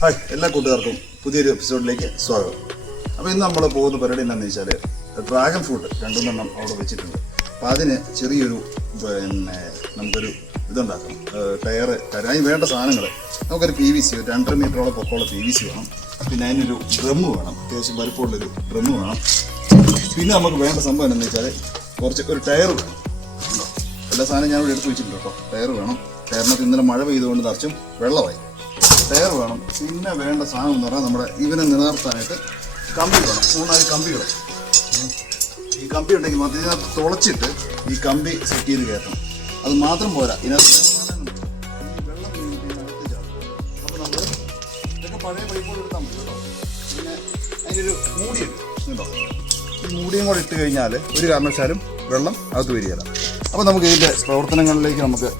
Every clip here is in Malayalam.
ഹായ്, എല്ലാ കൂട്ടുകാർക്കും പുതിയൊരു എപ്പിസോഡിലേക്ക് സ്വാഗതം. അപ്പോൾ ഇന്ന് നമ്മൾ പോകുന്ന പരിപാടി എന്താണെന്ന് വെച്ചാൽ ഡ്രാഗൺ ഫ്രൂട്ട് 2-3 അവിടെ വെച്ചിട്ടുണ്ട്. അപ്പോൾ അതിന് ചെറിയൊരു നമുക്കൊരു ഇതുണ്ടാക്കണം. ടയർ അതിന് വേണ്ട സാധനങ്ങൾ നമുക്കൊരു PVC 2.5 മീറ്ററോളം പൊക്കമുള്ള PVC വേണം. പിന്നെ അതിനൊരു ഡ്രമ്മ് വേണം, അത്യാവശ്യം വലിപ്പമുള്ളൊരു ഡ്രമ്മ് വേണം. പിന്നെ നമുക്ക് വേണ്ട സംഭവം എന്താണെന്ന് വെച്ചാൽ ഒരു ടയർ വേണം. എല്ലാ സാധനം ഞാൻ ഇവിടെ എടുത്ത് വെച്ചിട്ടുണ്ട് കേട്ടോ. ടയർ വേണം. ടയറിനകത്ത് ഇന്നലെ മഴ പെയ്തുകൊണ്ട് നിറച്ചും വെള്ളമായി. ടയർ വേണം. പിന്നെ വേണ്ട സാധനം എന്ന് പറഞ്ഞാൽ നമ്മുടെ ഇവനെ നിലനിർത്താനായിട്ട് കമ്പി വേണം. 3-4 കമ്പികൾ. ഈ കമ്പി ഉണ്ടെങ്കിൽ മാത്രം ഇതിനകത്ത് തുളച്ചിട്ട് ഈ കമ്പി സെറ്റ് ചെയ്ത് കയറ്റണം. അത് മാത്രം പോരാ, ഇതിനകത്ത് ഈ വെള്ളം ഇതിനകത്ത് ചാടും. അപ്പോൾ നമ്മൾ ഇതൊക്കെ പഴയ പൈപ്പുകൾ എടുത്താൽ മതി കേട്ടോ. പിന്നെ അതിനൊരു മൂടിയുണ്ട് കേട്ടോ. ഈ മൂടിയും കൂടെ ഇട്ട് കഴിഞ്ഞാൽ ഒരു കാരണവശാലും വെള്ളം അകത്ത് വരികയില്ല. അപ്പോൾ നമുക്ക് ഇതിൻ്റെ പ്രവർത്തനങ്ങളിലേക്ക് നമുക്ക്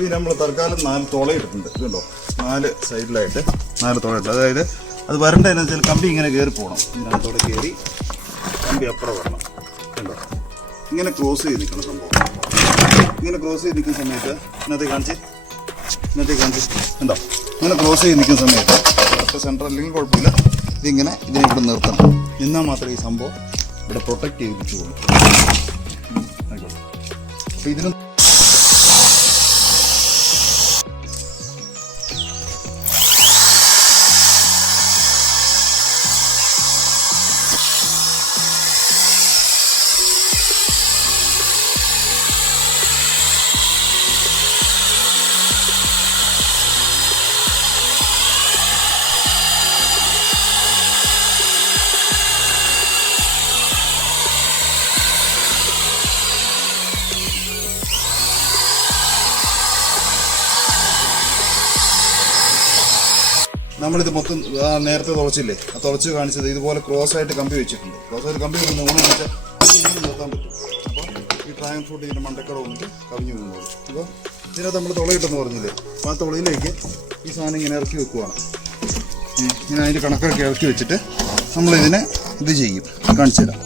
ഈ നമ്മൾ തൽക്കാലം 4 തുളയിട്ടിട്ടുണ്ട്. ഇതുണ്ടോ, 4 സൈഡിലായിട്ട് 4 തുളയിട്ട്. അതായത് അത് വരേണ്ടതെന്ന് വെച്ചാൽ കമ്പി ഇങ്ങനെ കയറി പോകണം. ഇതിനകത്തോടെ കയറി കമ്പി അപ്പുറം വരണം. കണ്ടോ, ഇങ്ങനെ ക്രോസ് ചെയ്ത് നിൽക്കണം സംഭവം. ഇങ്ങനെ ക്രോസ് ചെയ്ത് നിൽക്കുന്ന സമയത്ത് ഇന്നത്തെ കാണിച്ച് കണ്ടോ, ഇങ്ങനെ ക്രോസ് ചെയ്ത് നിൽക്കുന്ന സമയത്ത് കറക്റ്റ് സെൻറ്റർ അല്ലെങ്കിൽ കുഴപ്പമില്ല. ഇതിനെ ഇവിടെ നിർത്തണം. നിന്നാൽ മാത്രമേ ഈ സംഭവം ഇവിടെ പ്രൊട്ടക്റ്റ് ചെയ്ത് വെച്ചുള്ളൂ. അപ്പോൾ ഇതിന് നമ്മളിത് മൊത്തം നേരത്തെ തുളച്ചില്ലേ, ആ തുളച്ച് കാണിച്ചത് ഇതുപോലെ ക്രോസ് ആയിട്ട് കമ്പി വെച്ചിട്ടുണ്ട്. ക്രോസ് ആയിട്ട് കമ്പി വെക്കുന്ന ഗുണം എന്ന് വെച്ചാൽ നിർത്താൻ പറ്റും. അപ്പോൾ ഈ ഡ്രാഗൺ ഫ്രൂട്ട് ഇതിൻ്റെ മണ്ടക്കട വന്നിട്ട് കവിഞ്ഞു നിന്നോളൂ. അപ്പോൾ ഇതിനകത്ത് നമ്മൾ തുളയിട്ടെന്ന് പറഞ്ഞില്ലേ, അപ്പോൾ ആ തുളയിലേക്ക് ഈ സാധനം ഇങ്ങനെ ഇറക്കി വെക്കുവാണ്. ഇങ്ങനെ അതിൻ്റെ കണക്കൊക്കെ ഇറക്കി വെച്ചിട്ട് നമ്മളിതിനെ ഇത് ചെയ്യും, കാണിച്ചു തരാം.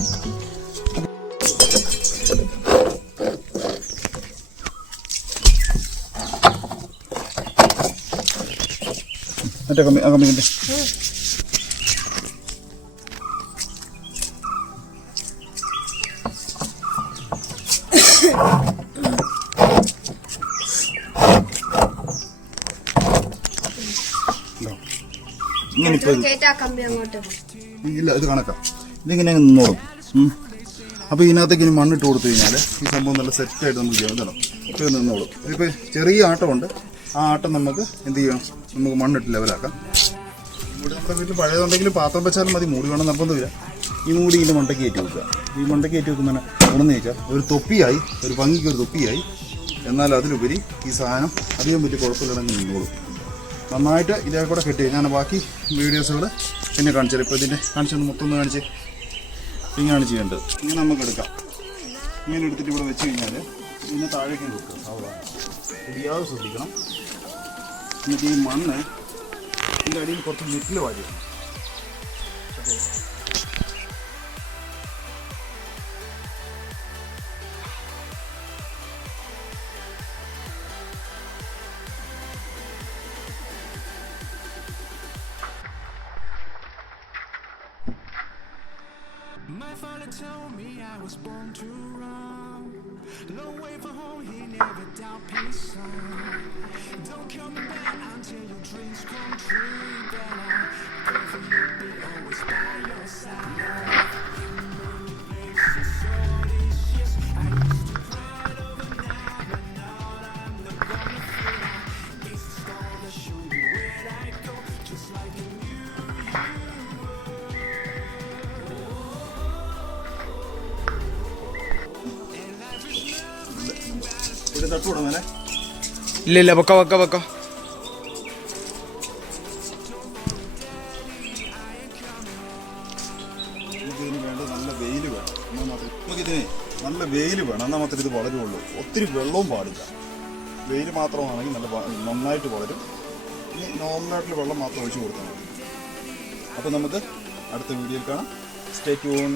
മറ്റേ കമ്പി കമ്പിൻ്റെ ഇങ്ങനെ ഇല്ല, ഇത് കണക്കാം. ഇതിങ്ങനെ നിന്നോളും. അപ്പോൾ ഇതിനകത്തേക്ക് ഇനി മണ്ണിട്ട് കൊടുത്തു കഴിഞ്ഞാൽ ഈ സംഭവം നല്ല സെറ്റായിട്ട് നമുക്ക് ചെയ്യാം. ഇതാണോ, ഇപ്പോൾ നിന്നോളും. ഇപ്പോൾ ചെറിയ ആട്ടമുണ്ട്. ആ ആട്ടം നമുക്ക് എന്ത് ചെയ്യണം, നമുക്ക് മണ്ണിട്ട് ലെവലാക്കാം. മൂടി നമ്മുടെ വീട്ടിൽ പഴയതുണ്ടെങ്കിൽ പാത്രം വെച്ചാലും മതി, മൂടി വേണം നിർബന്ധമില്ല. ഈ മൂടി ഇതിൻ്റെ മണ്ടയ്ക്ക് കയറ്റി വെക്കുക. ഈ മണ്ടയ്ക്ക് കയറ്റി വെക്കുമ്പോൾ ഉണർന്നു വെച്ചാൽ ഒരു തൊപ്പിയായി, ഒരു ഭംഗിക്ക് ഒരു തൊപ്പിയായി. എന്നാൽ അതിലുപരി ഈ സാധനം അധികം പറ്റി കുഴപ്പമില്ലാണെങ്കിൽ നിന്നോളും. നന്നായിട്ട് ഇതേ കൂടെ കെട്ടി ഞാൻ ബാക്കി വീഡിയോസുകൾ പിന്നെ കാണിച്ചാൽ. ഇപ്പോൾ ഇതിൻ്റെ കാണിച്ചൊന്ന് മൊത്തം ഒന്ന് കാണിച്ച് ഇങ്ങനെയാണ് ചെയ്യേണ്ടത്. ഇങ്ങനെ നമുക്ക് എടുക്കാം. ഇങ്ങനെ എടുത്തിട്ട് ഇവിടെ വെച്ച് കഴിഞ്ഞാൽ ഇതിനെ താഴേക്കും കൊടുക്കുക. സാവധാനം ഇടിയാതെ ശ്രദ്ധിക്കണം. എന്നിട്ട് ഈ മണ്ണ് ഇതിൻ്റെ അടിയിൽ കുറച്ച് നെറ്റിൽ വാരി. My father told me I was born to run. Long way from home, he never doubt peace, son. Don't come back until your dreams come true. But I pray for you, be always by your side. Many places, all these years, I used to cry over now, but now I'm not gonna fear. It's a star that show me where I go, just like a new you. ഇവിടെ തട്ടുവിടാമേ. ഇല്ല വെക്ക നമുക്ക് ഇതിന് വേണ്ട നല്ല വെയിൽ വേണം. എന്നാൽ മാത്രമേ നമുക്കിതിന് നല്ല വെയിൽ വേണം, എന്നാൽ മാത്രമേ ഇത് വളരുള്ളൂ. ഒത്തിരി വെള്ളവും പാടില്ല. വെയിൽ മാത്രമാണെങ്കിൽ നന്നായിട്ട് വളരും. ഇനി നോർമലായിട്ടുള്ള വെള്ളം മാത്രം ഒഴിച്ചു കൊടുത്താൽ മതി. അപ്പോൾ നമുക്ക് അടുത്ത വീഡിയോയിൽ കാണാം. Stay tune.